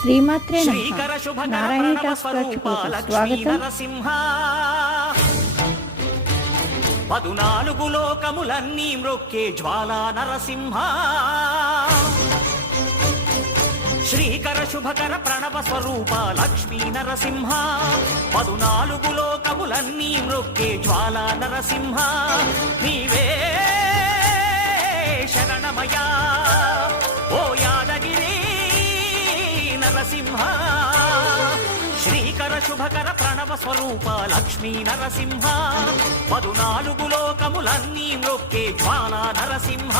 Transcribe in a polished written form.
శ్రీమాత్రే శ్రీకర నమః. శుభకర నారాయణ ప్రణవ టాస్క్ స్వరూప ప్రేక్షకులకు లక్ష్మీ స్వాగతం. నరసింహ 14 లోకములన్నీ మ్రొక్కే జ్వాలా నరసింహ శ్రీకర శుభకర ప్రణవ స్వరూప లక్ష్మీ నరసింహ 14 లోకములన్నీ మ్రొక్కే జ్వాలా నరసింహ నీవే శరణమయా ఓ యాదగిరి నరసింహ శ్రీకర శుభకర ప్రణవ స్వరూప లక్ష్మీ14 లోకములన్నీ మ్రొక్కే జ్వాలా నరసింహ